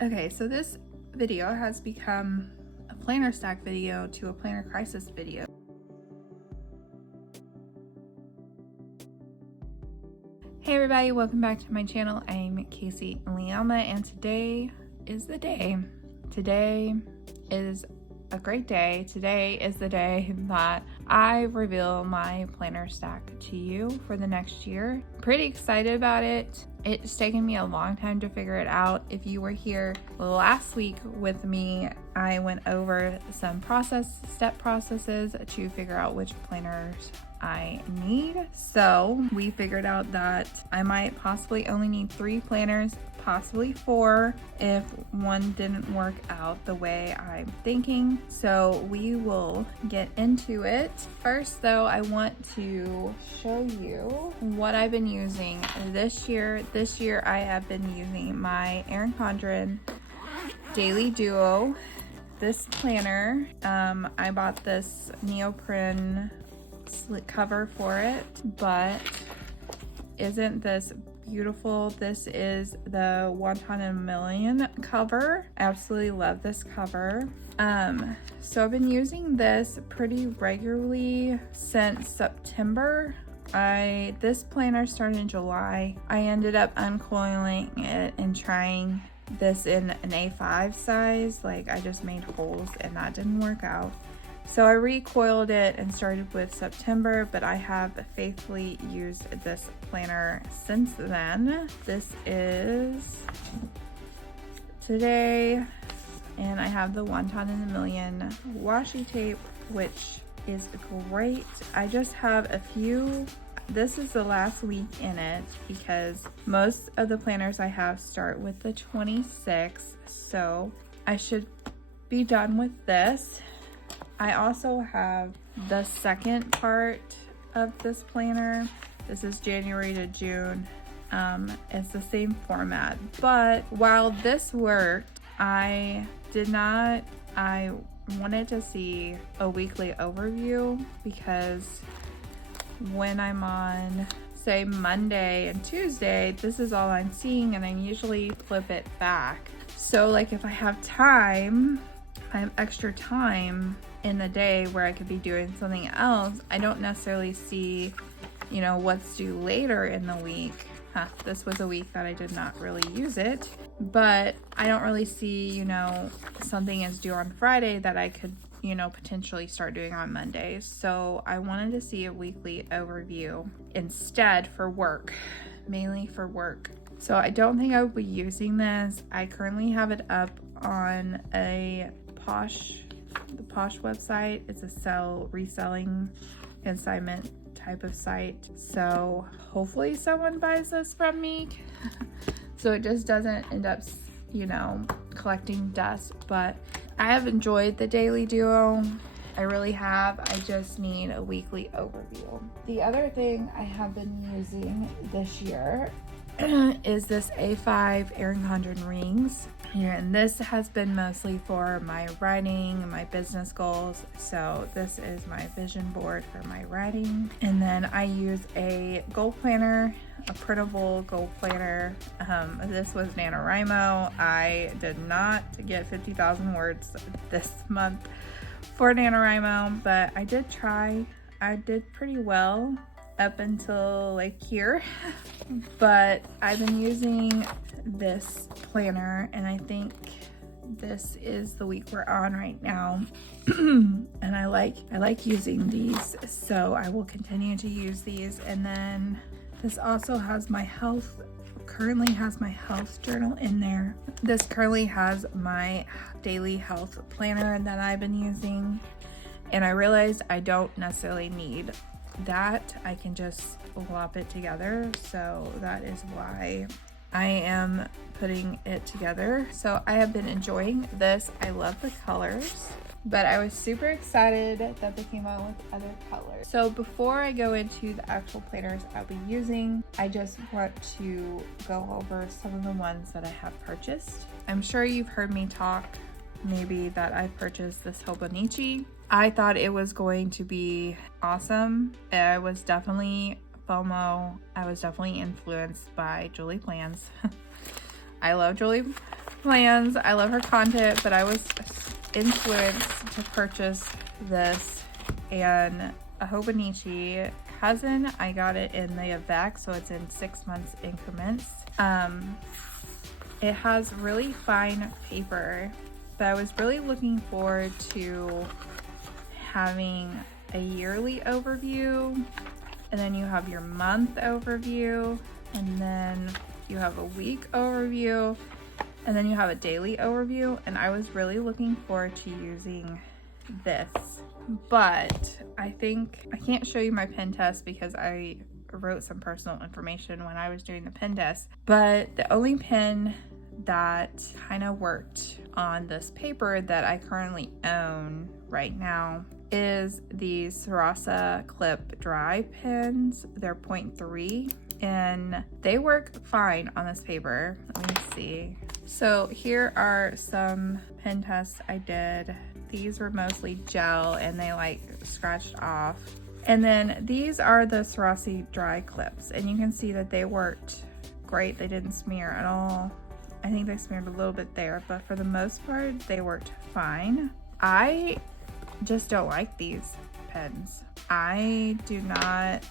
Okay, so this video has become a planner stack video to a planner crisis video. Hey everybody, welcome back to my channel. I'm Kasey LeAlma, and today is the day. Today is a great day. Today is the day that I reveal my planner stack to you for the next year. Pretty excited about it. It's taken me a long time to figure it out. If you were here last week with me, I went over some step processes to figure out which planners I need. So we figured out that I might possibly only need 3 planners, possibly 4 if one didn't work out the way I'm thinking. So we will get into it. First though, I want to show you what I've been using this year. This year I have been using my Erin Condren Daily Duo. This planner, I bought this neoprene slit cover for it, but isn't this beautiful? This is the 1 ton in a million cover. I absolutely love this cover. So I've been using this pretty regularly since September. This planner started in July. I ended up uncoiling it and trying this in an A5 size. Like, I just made holes and that didn't work out. So I recoiled it and started with September, but I have faithfully used this planner since then. This is today, and I have the 1 ton in a million washi tape, which is great. I just have a few. This is the last week in it because most of the planners I have start with the 26th, so I should be done with this. I also have the second part of this planner. This is January to June. It's the same format, but while this worked, I wanted to see a weekly overview, because when I'm on, say, Monday and Tuesday, this is all I'm seeing, and I usually flip it back. So like if I have time, I have extra time in the day where I could be doing something else, I don't necessarily see, what's due later in the week. This was a week that I did not really use it, but I don't really see, something is due on Friday that I could, potentially start doing on Mondays. So I wanted to see a weekly overview instead for work, mainly for work. So I don't think I would be using this. I currently have it up on the Posh website. It's a reselling consignment type of site. So hopefully someone buys this from me so it just doesn't end up, collecting dust. But I have enjoyed the Daily Duo. I really have. I just need a weekly overview. The other thing I have been using this year is this A5 Erin Condren rings here, and this has been mostly for my writing and my business goals. So this is my vision board for my writing. And then I use a goal planner, a printable goal planner. This was NaNoWriMo. I did not get 50,000 words this month for NaNoWriMo, but I did try. I did pretty well up until like here. But I've been using this planner, and I think this is the week we're on right now. And I like using these, so I will continue to use these. And then this also has currently has my health journal in there. This currently has my daily health planner that I've been using, and I realized I don't necessarily need that. I can just glop it together, so that is why I am putting it together. So I have been enjoying this. I love the colors, but I was super excited that they came out with other colors. So before I go into the actual planners I'll be using, I just want to go over some of the ones that I have purchased. I'm sure you've heard me talk maybe that I purchased this Hobonichi. I thought it was going to be awesome. I was definitely FOMO. I was definitely influenced by Julie Plans. I love Julie plans. I love her content, but I was influenced to purchase this, and a Hobonichi cousin, I got it in the Avec, so it's in 6 months increments. It has really fine paper, but I was really looking forward to having a yearly overview, and then you have your month overview, and then you have a week overview, and then you have a daily overview. And I was really looking forward to using this, but I think I can't show you my pen test because I wrote some personal information when I was doing the pen test. But the only pen that kind of worked on this paper that I currently own right now is the Sarasa Clip Dry pens. They're 0.3 and they work fine on this paper. Let me see. So here are some pen tests I did. These were mostly gel and they like scratched off. And then these are the Sarasa dry clips, and you can see that they worked great. They didn't smear at all. I think they smeared a little bit there, but for the most part, they worked fine. I just don't like these pens. I do not,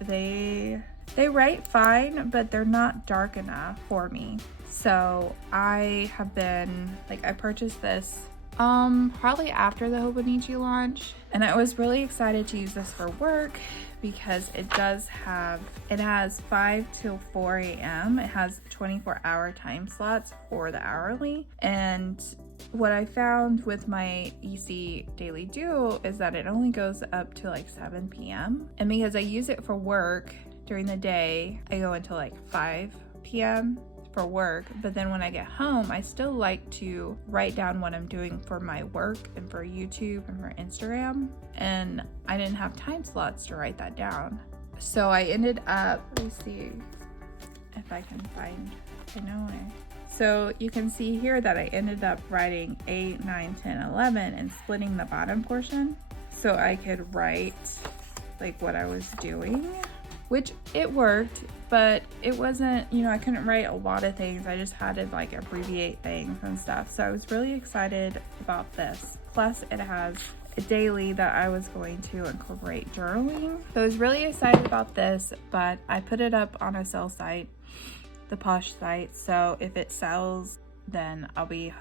they write fine, but they're not dark enough for me. So I have been, like, I purchased this probably after the Hobonichi launch, and I was really excited to use this for work because it has 5 till 4 a.m. It has 24-hour time slots for the hourly. And what I found with my EC Daily Duo is that it only goes up to like 7 p.m. And because I use it for work during the day, I go until like 5 p.m. for work, but then when I get home, I still like to write down what I'm doing for my work and for YouTube and for Instagram, and I didn't have time slots to write that down. So I ended up, let me see if I can find, so you can see here that I ended up writing 8, 9, 10, 11 and splitting the bottom portion so I could write like what I was doing, which it worked, but it wasn't, I couldn't write a lot of things. I just had to like abbreviate things and stuff. So I was really excited about this. Plus it has a daily that I was going to incorporate journaling. So I was really excited about this, but I put it up on a sale site, the Posh site. So if it sells, then I'll be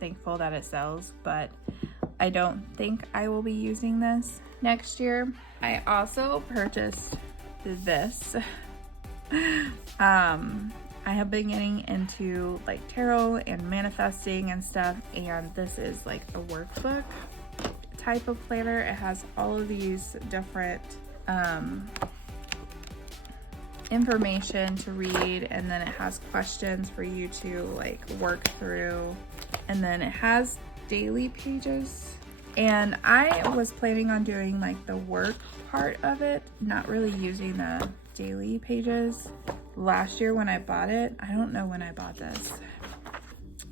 thankful that it sells, but I don't think I will be using this next year. I also purchased this. I have been getting into like tarot and manifesting and stuff, and this is like a workbook type of planner. It has all of these different information to read, and then it has questions for you to like work through, and then it has daily pages. And I was planning on doing like the work part of it, not really using the daily pages. Last year when I bought it, I don't know when I bought this.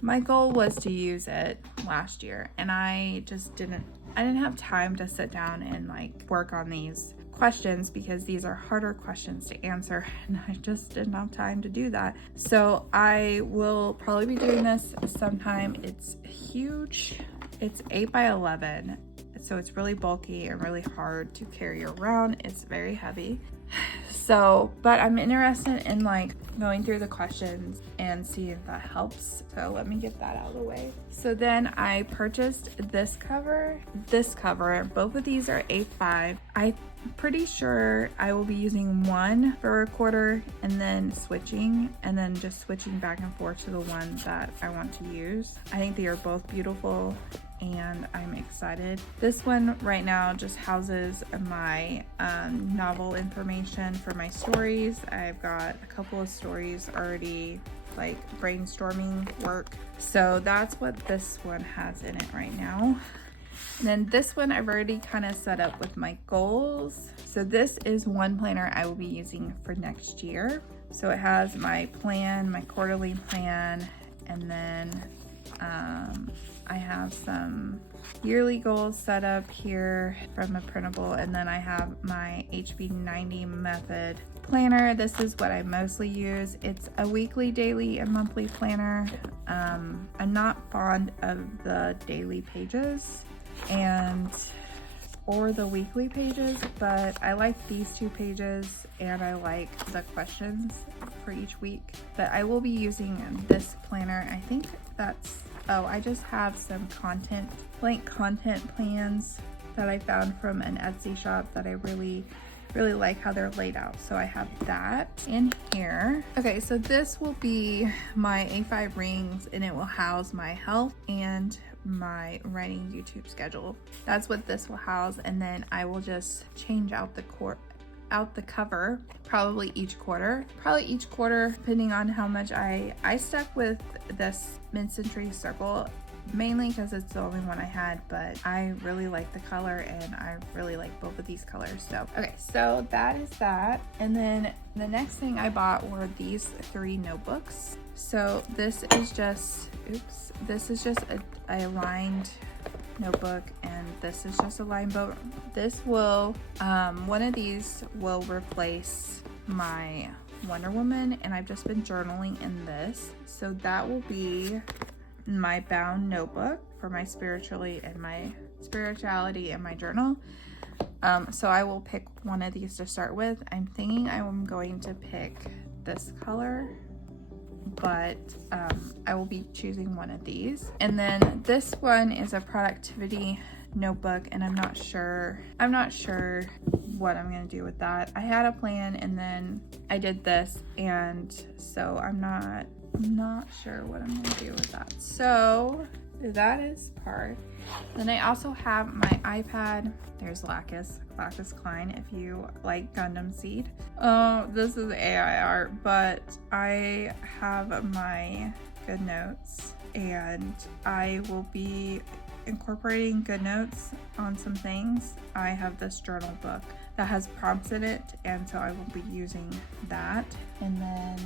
My goal was to use it last year, and I didn't have time to sit down and like work on these questions because these are harder questions to answer, and I just didn't have time to do that. So I will probably be doing this sometime. It's huge. It's 8 by 11, so it's really bulky and really hard to carry around. It's very heavy. So, but I'm interested in like going through the questions and see if that helps. So let me get that out of the way. So then I purchased this cover. Both of these are A5. I'm pretty sure I will be using one for a quarter and then just switching back and forth to the one that I want to use. I think they are both beautiful, and I'm excited. This one right now just houses my novel information for my stories. I've got a couple of stories already like brainstorming work. So that's what this one has in it right now. And then this one I've already kind of set up with my goals. So this is one planner I will be using for next year. So it has my plan, my quarterly plan, and then I have some yearly goals set up here from a printable, and then I have my HB90 method planner, this is what I mostly use. It's a weekly, daily, and monthly planner. I'm not fond of the daily pages or the weekly pages, but I like these 2 pages and I like the questions for each week. But I will be using this planner. I think that's, I just have some blank content plans that I found from an Etsy shop that I really like how they're laid out. So I have that in here. Okay, so this will be my A5 rings, and it will house my health and my writing YouTube schedule. That's what this will house, and then I will just change out the cover probably each quarter, depending on how much I stuck with this mid-century circle, mainly because it's the only one I had, but I really like the color and I really like both of these colors. So okay, so that is that. And then the next thing I bought were these 3 notebooks. So this is just a lined notebook, and this is just a lined book. This will one of these will replace my Wonder Woman, and I've just been journaling in this, so that will be my bound notebook for my spirituality and my journal. So I will pick one of these to start with. I'm thinking I'm going to pick this color, but I will be choosing one of these. And then this one is a productivity notebook, and I'm not sure what I'm gonna do with that. I had a plan and then I did this, and so I'm not sure what I'm gonna do with that. So that is part. Then I also have my iPad. There's Lacus Klein, if you like Gundam Seed. This is AI art, but I have my GoodNotes, and I will be incorporating GoodNotes on some things. I have this journal book that has prompts in it, and so I will be using that. And then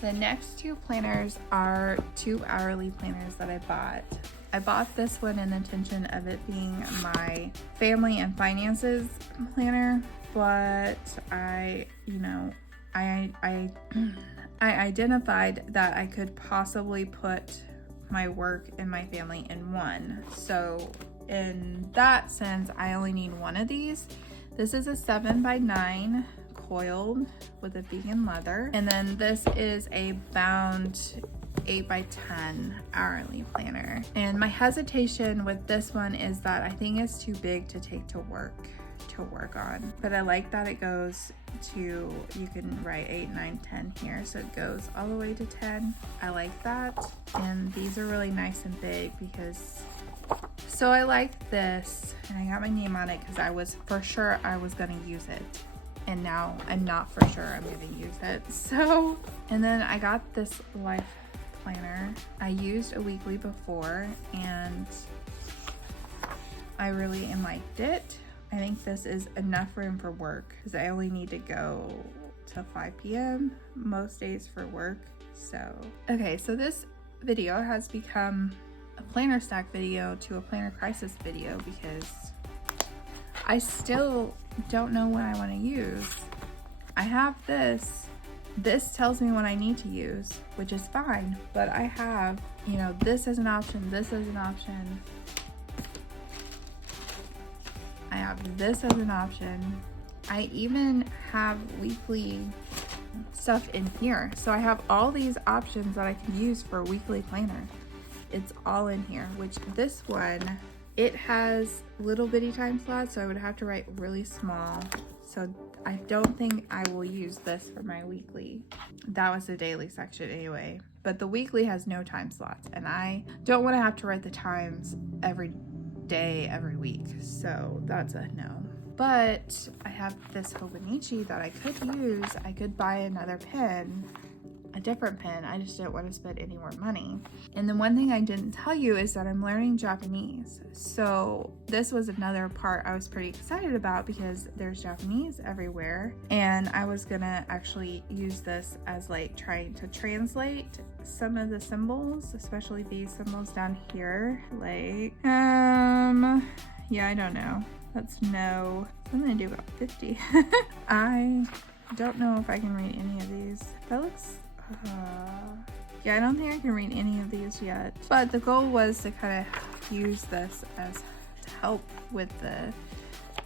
the next 2 planners are 2 hourly planners that I bought. I bought this one in the intention of it being my family and finances planner, but I identified that I could possibly put my work and my family in one. So in that sense, I only need one of these. This is a 7x9 coiled with a vegan leather, and then this is a bound 8x10 hourly planner. And my hesitation with this one is that I think it's too big to take to work on, but I like that it goes to, you can write 8, 9, 10 here, so it goes all the way to 10. I like that. And these are really nice and big because, so I like this, and I got my name on it because I was for sure I was gonna use it, and now I'm not for sure I'm gonna use it. So, and then I got this life planner. I used a weekly before and I really liked it. I think this is enough room for work because I only need to go till 5 p.m. most days for work. So, okay, so this video has become a planner stack video to a planner crisis video because I still don't know what I want to use. I have this. This tells me what I need to use, which is fine, but I have, this as an option, this as an option. I have this as an option. I even have weekly stuff in here. So I have all these options that I can use for a weekly planner. It's all in here, which this one, it has little bitty time slots, so I would have to write really small. So I don't think I will use this for my weekly. That was the daily section anyway. But the weekly has no time slots, and I don't want to have to write the times every day, every week. So that's a no. But I have this Hobonichi that I could use. I could buy another pen, a different pen. I just didn't want to spend any more money. And the one thing I didn't tell you is that I'm learning Japanese. So this was another part I was pretty excited about because there's Japanese everywhere. And I was gonna actually use this as like trying to translate some of the symbols, especially these symbols down here. Like, yeah, I don't know. That's no, I'm gonna do about 50. I don't know if I can read any of these. That looks, yeah, I don't think I can read any of these yet. But the goal was to kind of use this as to help with the,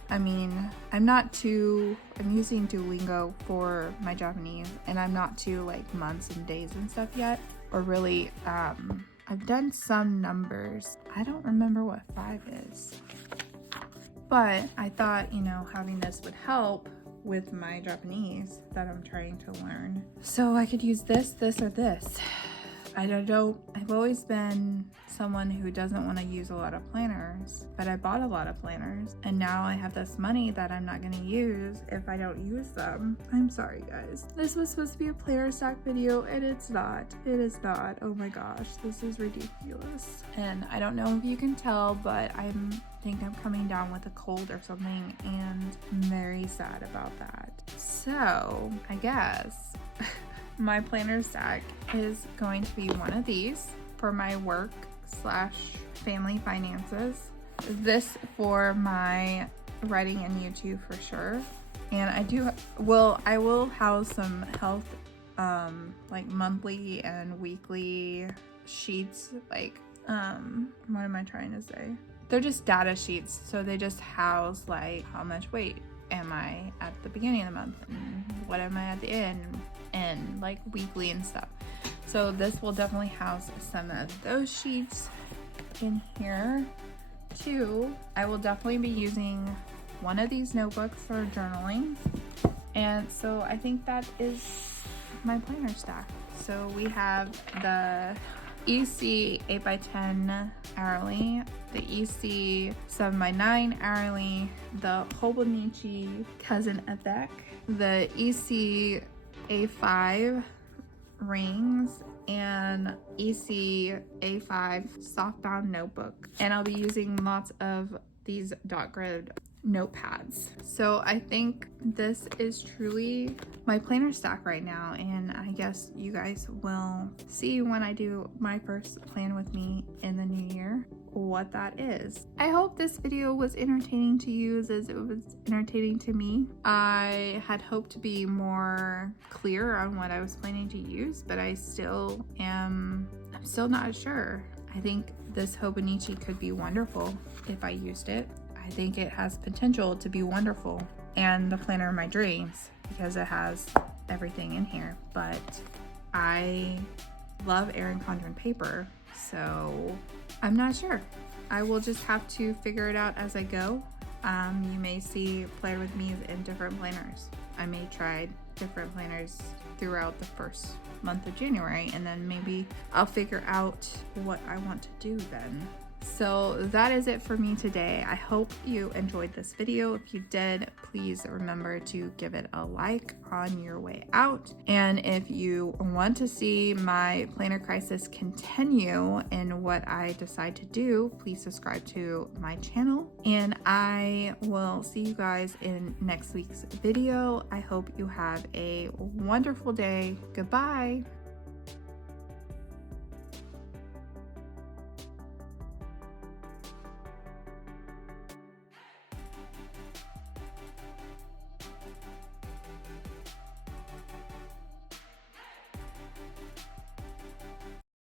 I mean, I'm using Duolingo for my Japanese, and I'm not to like months and days and stuff yet, or really, I've done some numbers. I don't remember what 5 is, but I thought, you know, having this would help with my Japanese that I'm trying to learn. So I could use this, or this. I've always been someone who doesn't want to use a lot of planners, but I bought a lot of planners, and now I have this money that I'm not going to use if I don't use them. I'm sorry, guys. This was supposed to be a planner stack video, and it's not. It is not. Oh my gosh, this is ridiculous. And I don't know if you can tell, but I think I'm coming down with a cold or something, and I'm very sad about that. So I guess my planner stack is going to be one of these for my work / family finances. This for my writing and YouTube for sure. And I will house some health, like monthly and weekly sheets, like, what am I trying to say? They're just data sheets. So they just house like how much weight am I at the beginning of the month and what am I at the end, and like weekly and stuff. So this will definitely house some of those sheets in here too. I will definitely be using one of these notebooks for journaling. And so I think that is my planner stack. So we have the EC 8x10 hourly, the EC 7x9 hourly, the Hobonichi Cousin Avec, the EC A5 rings, and EC A5 softbound notebook. And I'll be using lots of these dot grid notepads. So I think this is truly my planner stack right now, and I guess you guys will see when I do my first plan with me in the new year what that is. I hope this video was entertaining to you as it was entertaining to me. I had hoped to be more clear on what I was planning to use, but I'm still not sure. I think this Hobonichi could be wonderful if I used it. I think it has potential to be wonderful, and the planner of my dreams, because it has everything in here. But I love Erin Condren paper, so I'm not sure. I will just have to figure it out as I go. You may see Play With Me in different planners. I may try different planners throughout the first month of January, and then maybe I'll figure out what I want to do then. So that is it for me today. I hope you enjoyed this video. If you did, please remember to give it a like on your way out. And if you want to see my planner crisis continue and what I decide to do, please subscribe to my channel. And I will see you guys in next week's video. I hope you have a wonderful day. Goodbye.